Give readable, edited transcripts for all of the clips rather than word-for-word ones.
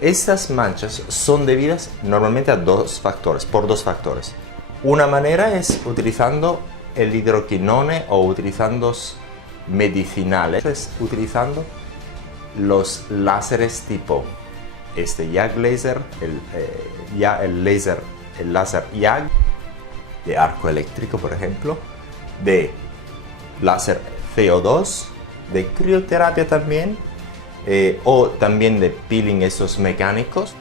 Estas manchas son debidas normalmente a por dos factores. Una manera es utilizando el hidroquinone o utilizando medicinales, utilizando los láseres tipo YAG laser, el láser YAG de arco eléctrico, por ejemplo, de láser CO2, de crioterapia también, o también de peeling esos mecánicos.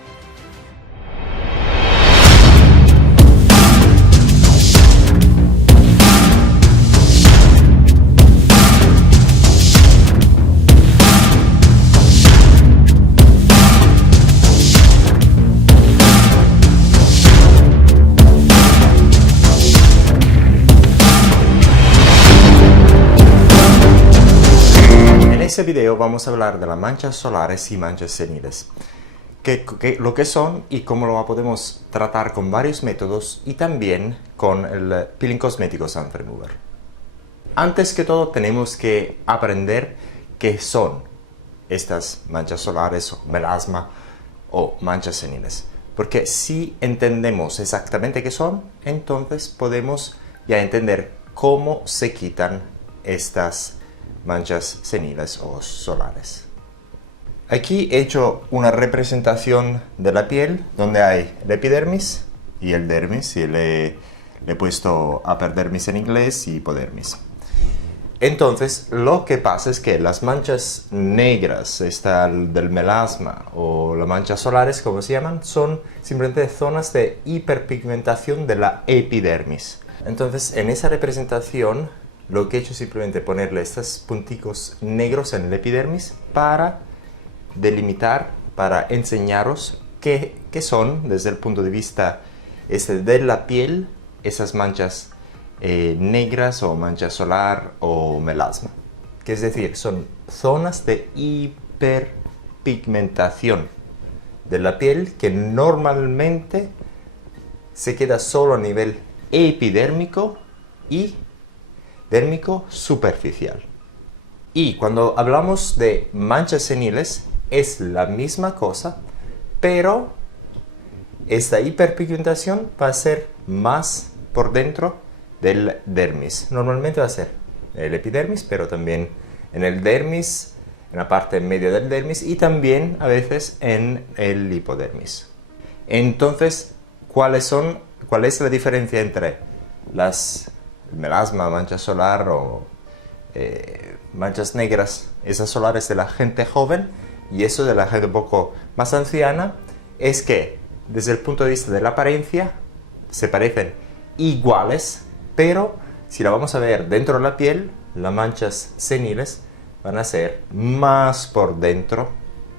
En este video vamos a hablar de las manchas solares y manchas seniles, lo que son y cómo lo podemos tratar con varios métodos y también con el Peeling Cosmético Sun Remover. Antes que todo tenemos que aprender qué son estas manchas solares o melasma o manchas seniles, porque si entendemos exactamente qué son, entonces podemos ya entender cómo se quitan estas manchas seniles o solares. Aquí he hecho una representación de la piel donde hay el epidermis y el dermis, y le he puesto aperdermis en inglés y hipodermis. Entonces lo que pasa es que las manchas negras del melasma o las manchas solares, como se llaman, son simplemente zonas de hiperpigmentación de la epidermis. Entonces en esa representación lo que he hecho es simplemente ponerle estos punticos negros en el epidermis para delimitar, para enseñaros qué son desde el punto de vista de la piel esas manchas negras o mancha solar o melasma. Que es decir, son zonas de hiperpigmentación de la piel que normalmente se queda solo a nivel epidérmico y dérmico superficial. Y cuando hablamos de manchas seniles es la misma cosa, pero esta hiperpigmentación va a ser más por dentro del dermis. Normalmente va a ser el epidermis, pero también en el dermis, en la parte media del dermis y también a veces en el hipodermis. Entonces, ¿cuál es la diferencia entre el melasma, mancha solar o manchas negras, esas solares de la gente joven y eso de la gente un poco más anciana? Es que desde el punto de vista de la apariencia se parecen iguales, pero si la vamos a ver dentro de la piel, las manchas seniles van a ser más por dentro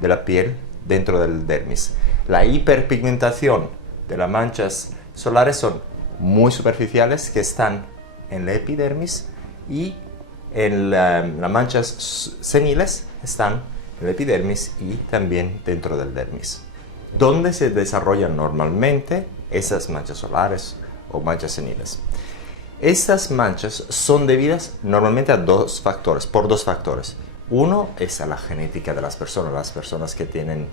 de la piel, dentro del dermis. La hiperpigmentación de las manchas solares son muy superficiales, que están en la epidermis, y en las manchas seniles están en la epidermis y también dentro del dermis. ¿Dónde se desarrollan normalmente esas manchas solares o manchas seniles? Estas manchas son debidas normalmente a por dos factores. Uno es a la genética de las personas que tienen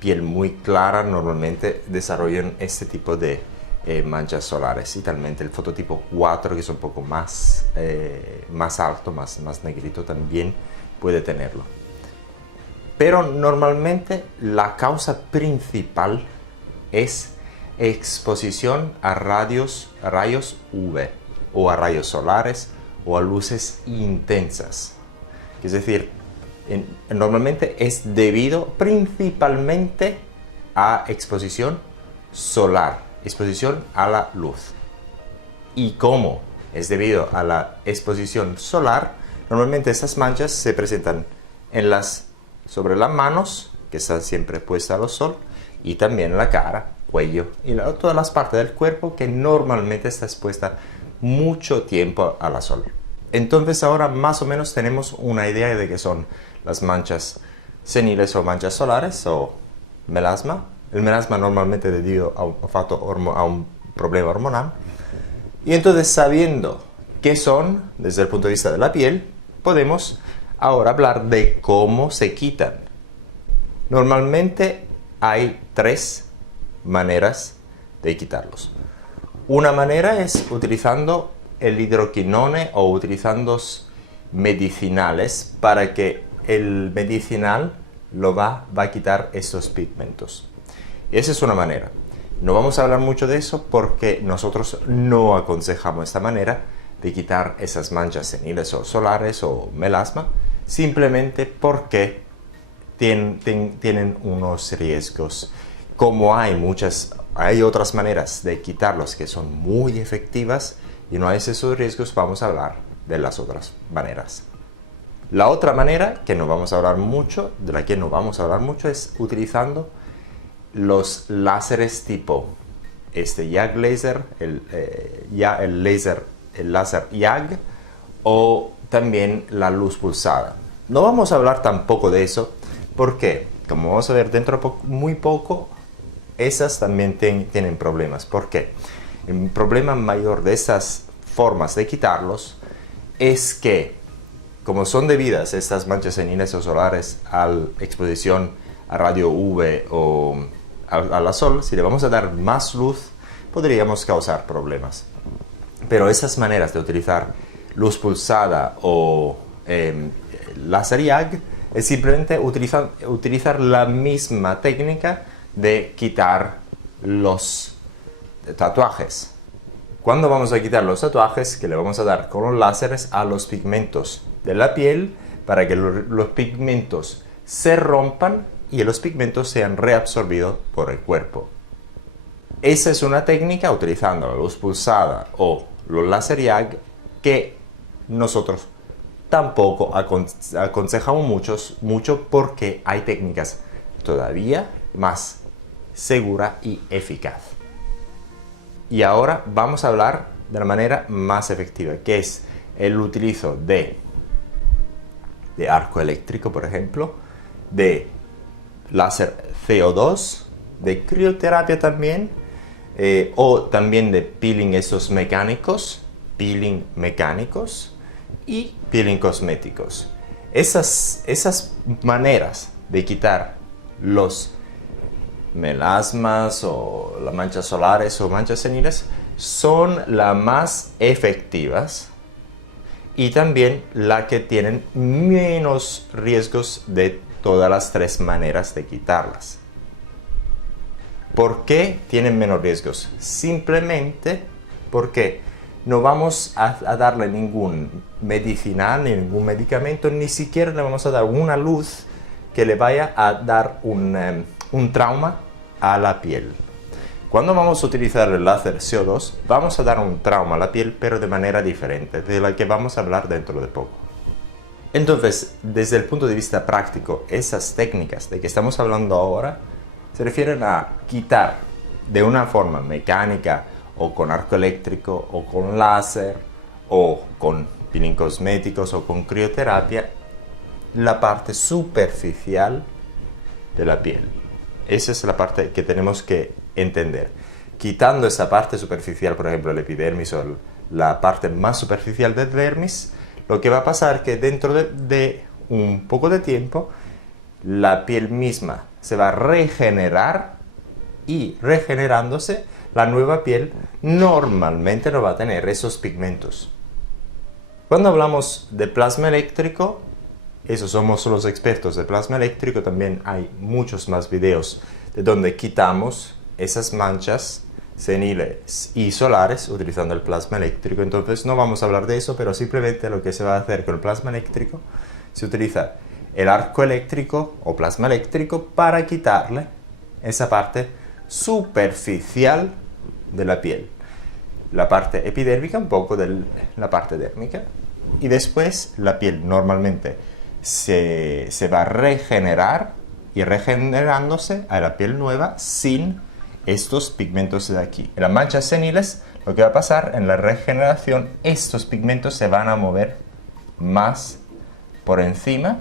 piel muy clara normalmente desarrollan este tipo de manchas solares, y talmente el fototipo 4, que es un poco más alto, más negrito, también puede tenerlo. Pero normalmente la causa principal es exposición a rayos UV o a rayos solares o a luces intensas. Es decir, normalmente es debido principalmente a exposición solar, exposición a la luz. Y como es debido a la exposición solar, normalmente estas manchas se presentan sobre las manos, que están siempre puestas al sol, y también en la cara, cuello y todas las partes del cuerpo que normalmente está expuesta mucho tiempo a la sol. Entonces ahora más o menos tenemos una idea de qué son las manchas seniles o manchas solares o melasma. El melasma normalmente debido a un problema hormonal. Y entonces, sabiendo qué son desde el punto de vista de la piel, podemos ahora hablar de cómo se quitan Normalmente hay tres maneras de quitarlos. Una manera es utilizando el hidroquinone o utilizando medicinales para que el medicinal va a quitar esos pigmentos. Esa es una manera. No vamos a hablar mucho de eso porque nosotros no aconsejamos esta manera de quitar esas manchas seniles o solares o melasma, simplemente porque tienen unos riesgos. Como hay otras maneras de quitarlos que son muy efectivas y no hay esos riesgos, vamos a hablar de las otras maneras. La otra manera de la que no vamos a hablar mucho, es utilizando los láseres tipo YAG laser, el láser YAG o también la luz pulsada. No vamos a hablar tampoco de eso porque, como vamos a ver dentro de muy poco, esas también tienen problemas. ¿Por qué? El problema mayor de estas formas de quitarlos es que, como son debidas estas manchas seniles o solares a la exposición a radio UV o a la sol, si le vamos a dar más luz, podríamos causar problemas. Pero esas maneras de utilizar luz pulsada o láser YAG es simplemente utilizar la misma técnica de quitar los tatuajes. ¿Cuándo vamos a quitar los tatuajes? Que le vamos a dar con los láseres a los pigmentos de la piel para que los pigmentos se rompan y los pigmentos sean reabsorbidos por el cuerpo. Esa es una técnica utilizando la luz pulsada o los láser YAG que nosotros tampoco aconsejamos mucho porque hay técnicas todavía más seguras y eficaz. Y ahora vamos a hablar de la manera más efectiva, que es el utilizo de arco eléctrico, por ejemplo, de láser CO2, de crioterapia también, o también de peeling mecánicos y peeling cosméticos. Esas maneras de quitar los melasmas o las manchas solares o manchas seniles son las más efectivas y también la que tienen menos riesgos de todas las tres maneras de quitarlas. ¿Por qué tienen menos riesgos? Simplemente porque no vamos a darle ningún medicinal, ni ningún medicamento, ni siquiera le vamos a dar una luz que le vaya a dar un trauma a la piel. Cuando vamos a utilizar el láser CO2, vamos a dar un trauma a la piel, pero de manera diferente, de la que vamos a hablar dentro de poco. Entonces, desde el punto de vista práctico, esas técnicas de que estamos hablando ahora se refieren a quitar de una forma mecánica o con arco eléctrico o con láser o con peeling cosméticos o con crioterapia la parte superficial de la piel. Esa es la parte que tenemos que entender. Quitando esa parte superficial, por ejemplo el epidermis o la parte más superficial del dermis, lo que va a pasar es que dentro de un poco de tiempo la piel misma se va a regenerar y regenerándose la nueva piel normalmente no va a tener esos pigmentos. Cuando hablamos de plasma eléctrico, eso somos los expertos de plasma eléctrico, también hay muchos más videos de donde quitamos esas manchas seniles y solares utilizando el plasma eléctrico. Entonces no vamos a hablar de eso, pero simplemente lo que se va a hacer con el plasma eléctrico, se utiliza el arco eléctrico o plasma eléctrico para quitarle esa parte superficial de la piel, la parte epidérmica, un poco de la parte dérmica, y después la piel normalmente se va a regenerar y regenerándose a la piel nueva sin estos pigmentos de aquí. En las manchas seniles, lo que va a pasar en la regeneración, estos pigmentos se van a mover más por encima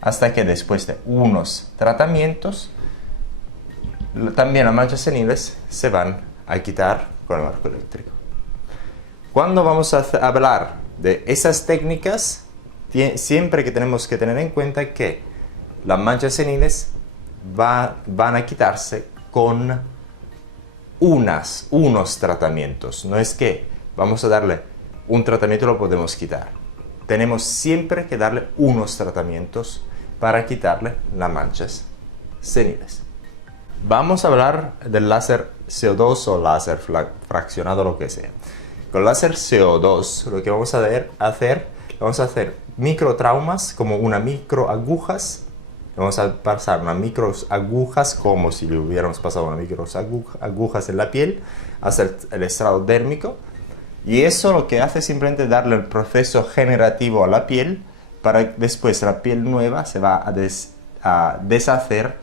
hasta que después de unos tratamientos también las manchas seniles se van a quitar con el arco eléctrico. Cuando vamos a hablar de esas técnicas, siempre que tenemos que tener en cuenta que las manchas seniles van a quitarse con unos tratamientos. No es que vamos a darle un tratamiento y lo podemos quitar. Tenemos siempre que darle unos tratamientos para quitarle las manchas seniles. Vamos a hablar del láser CO2 o láser fraccionado, lo que sea. Con láser CO2 lo que vamos a hacer microtraumas como unas microagujas. Vamos a pasar unas microagujas como si le hubiéramos pasado unas microagujas en la piel hasta el estrado dérmico. Y eso lo que hace es simplemente darle el proceso generativo a la piel para que después la piel nueva se va a deshacer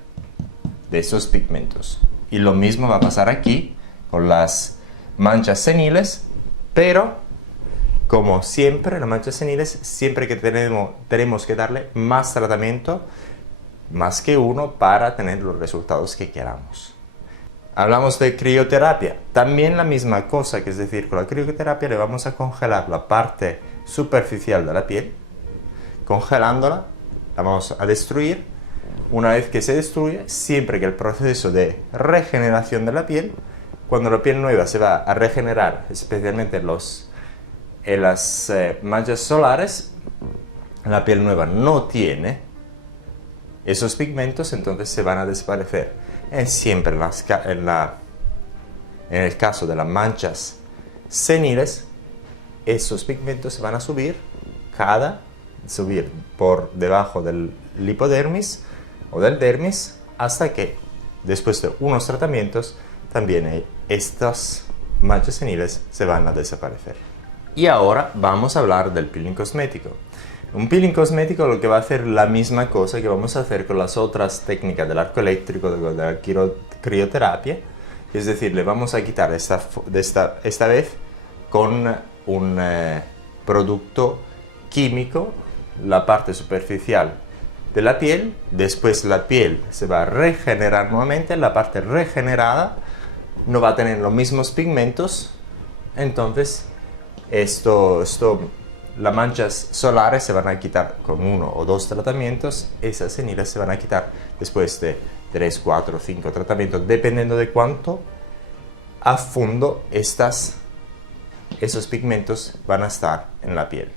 de esos pigmentos. Y lo mismo va a pasar aquí con las manchas seniles, pero como siempre, las manchas seniles, siempre que tenemos que darle más tratamiento, más que uno, para tener los resultados que queramos. Hablamos de crioterapia, también la misma cosa, que es decir, con la crioterapia le vamos a congelar la parte superficial de la piel. Congelándola, la vamos a destruir. Una vez que se destruye, siempre que el proceso de regeneración de la piel, cuando la piel nueva se va a regenerar, especialmente en las manchas solares, la piel nueva no tiene esos pigmentos, entonces se van a desaparecer. Siempre en el caso de las manchas seniles, esos pigmentos se van a subir por debajo del hipodermis o del dermis, hasta que después de unos tratamientos también estas manchas seniles se van a desaparecer. Y ahora vamos a hablar del peeling cosmético. Un peeling cosmético lo que va a hacer la misma cosa que vamos a hacer con las otras técnicas del arco eléctrico, de la crioterapia, es decir, le vamos a quitar esta vez con un producto químico la parte superficial de la piel. Después la piel se va a regenerar nuevamente, la parte regenerada no va a tener los mismos pigmentos, entonces las manchas solares se van a quitar con 1 o 2 tratamientos, esas seniles se van a quitar después de 3, 4 o 5 tratamientos, dependiendo de cuánto a fondo esos pigmentos van a estar en la piel.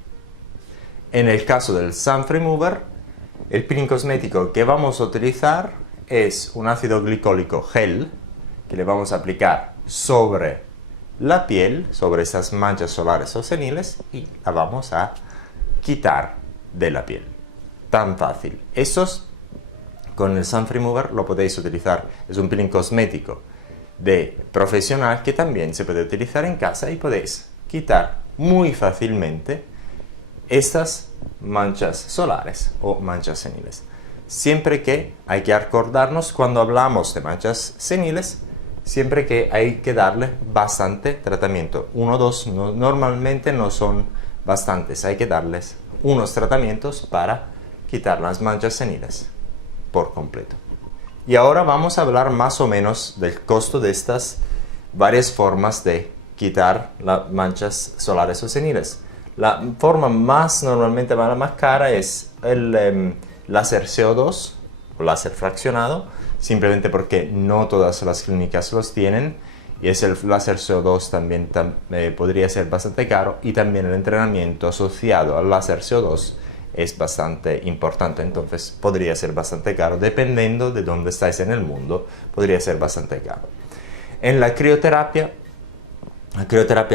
En el caso del Sun Remover, el peeling cosmético que vamos a utilizar es un ácido glicólico gel que le vamos a aplicar sobre la piel, sobre esas manchas solares o seniles, y la vamos a quitar de la piel. Tan fácil. Esos con el Sun Remover lo podéis utilizar. Es un peeling cosmético de profesional que también se puede utilizar en casa y podéis quitar muy fácilmente estas manchas solares o manchas seniles. Siempre que hay que acordarnos cuando hablamos de manchas seniles, siempre que hay que darle bastante tratamiento. 1 o 2 normalmente no son bastantes, hay que darles unos tratamientos para quitar las manchas seniles por completo. Y ahora vamos a hablar más o menos del costo de estas varias formas de quitar las manchas solares o seniles. La forma normalmente más cara es el láser CO2 o láser fraccionado, simplemente porque no todas las clínicas los tienen, y es el láser CO2 también podría ser bastante caro, y también el entrenamiento asociado al láser CO2 es bastante importante, entonces podría ser bastante caro, dependiendo de dónde estáis en el mundo, podría ser bastante caro. En la crioterapia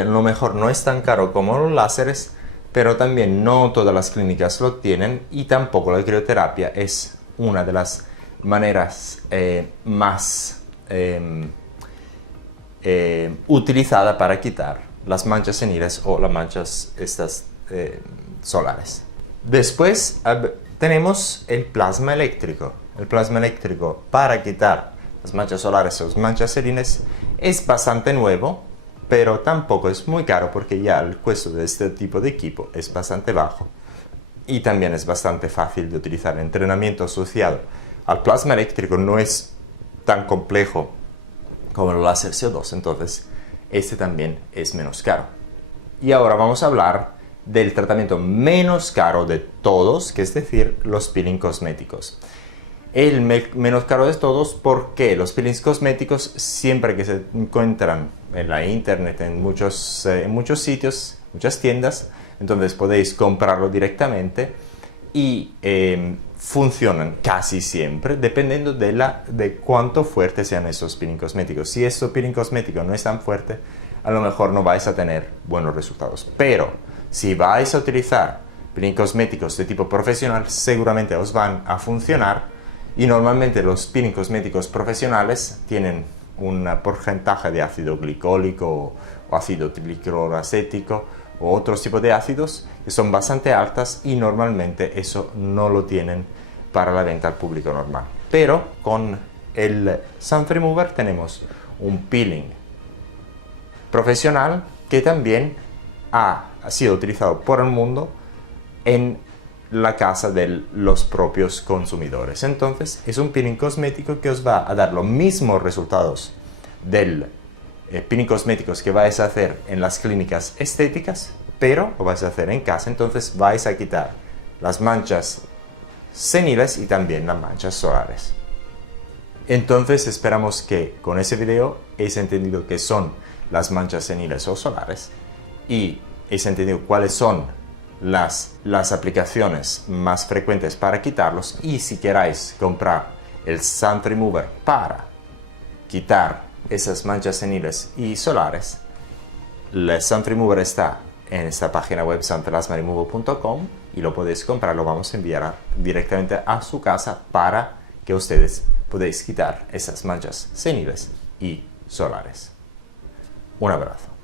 lo mejor no es tan caro como los láseres, pero también no todas las clínicas lo tienen, y tampoco la crioterapia es una de las maneras más utilizada para quitar las manchas seniles o las manchas solares. Después tenemos el plasma eléctrico. El plasma eléctrico para quitar las manchas solares o las manchas seniles es bastante nuevo, pero tampoco es muy caro porque ya el costo de este tipo de equipo es bastante bajo, y también es bastante fácil de utilizar. El entrenamiento asociado al plasma eléctrico no es tan complejo como el láser CO2, entonces este también es menos caro. Y ahora vamos a hablar del tratamiento menos caro de todos, que es decir, los peeling cosméticos. menos caro de todos, porque los peelings cosméticos, siempre que se encuentran en la internet, en muchos sitios, muchas tiendas, entonces podéis comprarlo directamente y funcionan casi siempre, dependiendo de cuánto fuertes sean esos peelings cosméticos. Si estos peeling cosméticos no es tan fuerte, a lo mejor no vais a tener buenos resultados. Pero si vais a utilizar peeling cosméticos de tipo profesional, seguramente os van a funcionar. Y normalmente los peeling cosméticos profesionales tienen un porcentaje de ácido glicólico o ácido tricloroacético o otros tipos de ácidos que son bastante altas, y normalmente eso no lo tienen para la venta al público normal. Pero con el Sun Remover tenemos un peeling profesional que también ha sido utilizado por el mundo en la casa de los propios consumidores. Entonces es un peeling cosmético que os va a dar los mismos resultados del peeling cosméticos que vais a hacer en las clínicas estéticas, pero lo vais a hacer en casa. Entonces vais a quitar las manchas seniles y también las manchas solares. Entonces esperamos que con ese video hayáis entendido qué son las manchas seniles o solares y hayáis entendido cuáles son las aplicaciones más frecuentes para quitarlos. Y si queráis comprar el Sun Remover para quitar esas manchas seniles y solares, el Sun Remover está en esta página web sunplasmaremoval.com y lo podéis comprar. Lo vamos a enviar directamente a su casa para que ustedes podáis quitar esas manchas seniles y solares. Un abrazo.